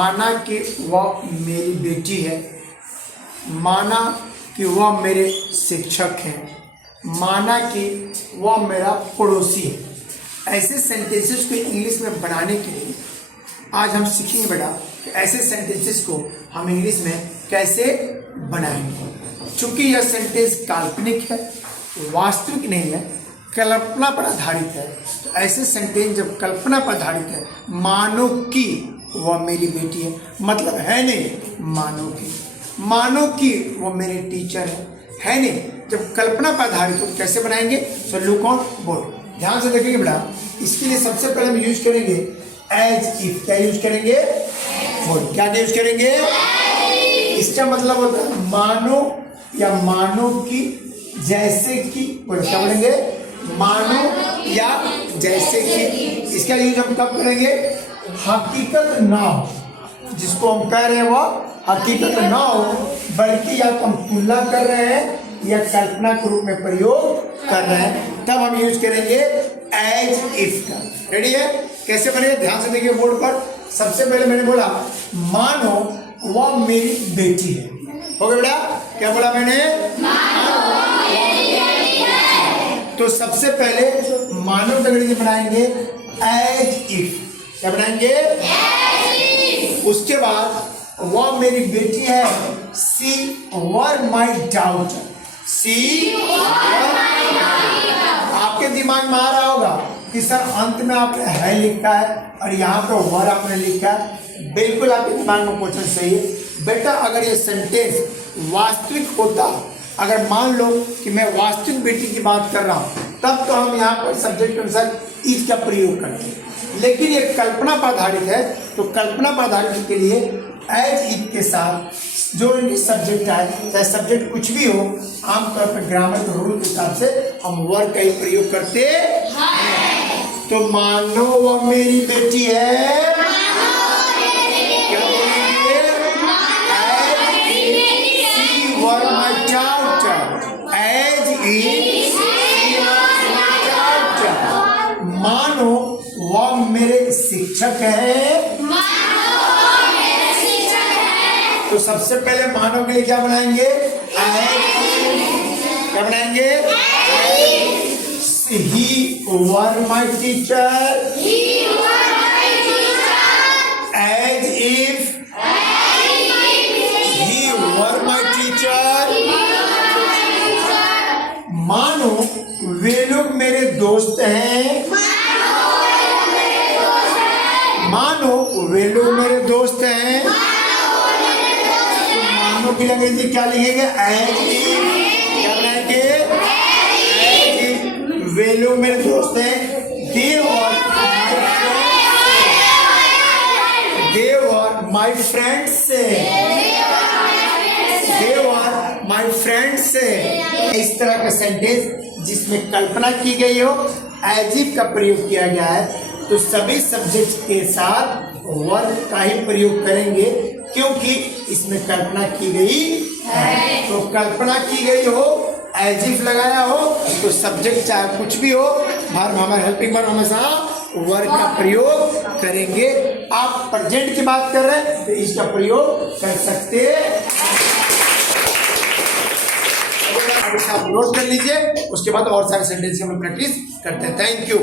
माना कि वह मेरी बेटी है, माना कि वह मेरे शिक्षक हैं, माना कि वह मेरा पड़ोसी है। ऐसे सेंटेंसेस को इंग्लिश में बनाने के लिए आज हम सीखेंगे बेटा कि ऐसे सेंटेंसेस को हम इंग्लिश में कैसे बनाएंगे। चूंकि यह सेंटेंस काल्पनिक है, वास्तविक नहीं है, कल्पना पर आधारित है, तो ऐसे सेंटेंस जब कल्पना पर आधारित है, मानो कि वह मेरी बेटी है, मतलब है नहीं, मानो कि वह मेरे टीचर है नहीं। जब कल्पना पर आधारित हो तो कैसे बनाएंगे? सो लुक ऑन बोर्ड, ध्यान से देखेंगे बेटा। इसके लिए सबसे पहले हम यूज करेंगे एज इफ। क्या यूज करेंगे? बोर्ड क्या यूज करेंगे? इसका मतलब होता है मानो या मानो कि, जैसे कि। क्या बोलेंगे? मानो या जैसे कि। इसका यूज हम कब करेंगे? हकीकत ना हो, जिसको हम कह रहे हैं वह हकीकत ना हो, बल्कि या तो हम तुलना कर रहे हैं या कल्पना के रूप में प्रयोग कर रहे हैं, तब हम यूज करेंगे एज इफ का। रेडी है? कैसे बनेगा? ध्यान से देखिए बोर्ड पर। सबसे पहले मैंने बोला मानो वह मेरी बेटी है। हो गया बेटा? क्या बोला मैंने? तो सबसे पहले मानो का अंग्रेजी बनाएंगे एज इफ। क्या बनाएंगे? उसके बाद वह मेरी बेटी है, सी वर माई डाउटर। सी आपके दिमाग में आ रहा होगा कि सर अंत में आपने है लिखा है और यहाँ पे वर आपने लिखा है। बिल्कुल आपके दिमाग में क्वेश्चन सही है बेटा। अगर ये सेंटेंस वास्तविक होता, अगर मान लो कि मैं वास्तविक बेटी की बात कर रहा हूँ, तब तो हम यहाँ पर सब्जेक्ट के अनुसार इज का प्रयोग करते हैं। लेकिन ये कल्पना पर आधारित है, तो कल्पना पर आधारित के लिए एज इफ के साथ जो इनकी सब्जेक्ट है, चाहे सब्जेक्ट कुछ भी हो, आमतौर पर ग्रामर के रूल के हिसाब से हम वर्ड का ही प्रयोग करते हैं। तो मानो वह मेरी बेटी है, क्या बोलेंगे? She were my daughter. As if she were my daughter. मानो वह मेरे शिक्षक है। तो सबसे पहले मानो के लिए क्या बनाएंगे? क्या बनाएंगे? He were my teacher. As if he were my teacher. मानो वे लोग मेरे दोस्त हैं। मानो वे लोग मेरे दोस्त हैं। मानो की अंग्रेजी क्या लिखेंगे? As if. क्या बनाएंगे? एज इफ वे लोग मेरे दोस्त हैं। They were my friends. They were my friends. इस तरह का सेंटेंस जिसमें कल्पना की गई हो, एज इफ का प्रयोग किया गया है, तो सभी सब्जेक्ट के साथ वर्ब का ही प्रयोग करेंगे, क्योंकि इसमें कल्पना की गई है। तो कल्पना की गई हो, एज इफ लगाया हो, तो सब्जेक्ट चाहे कुछ भी हो, हमारे हेल्पिंग वर्ब हमेशा वर्ब का प्रयोग करेंगे। आप प्रेजेंट की बात कर रहे हैं तो इसका प्रयोग कर सकते हैं। आप नोट कर लीजिए, उसके बाद और सारे सेंटेंस हम प्रैक्टिस करते हैं। Thank you.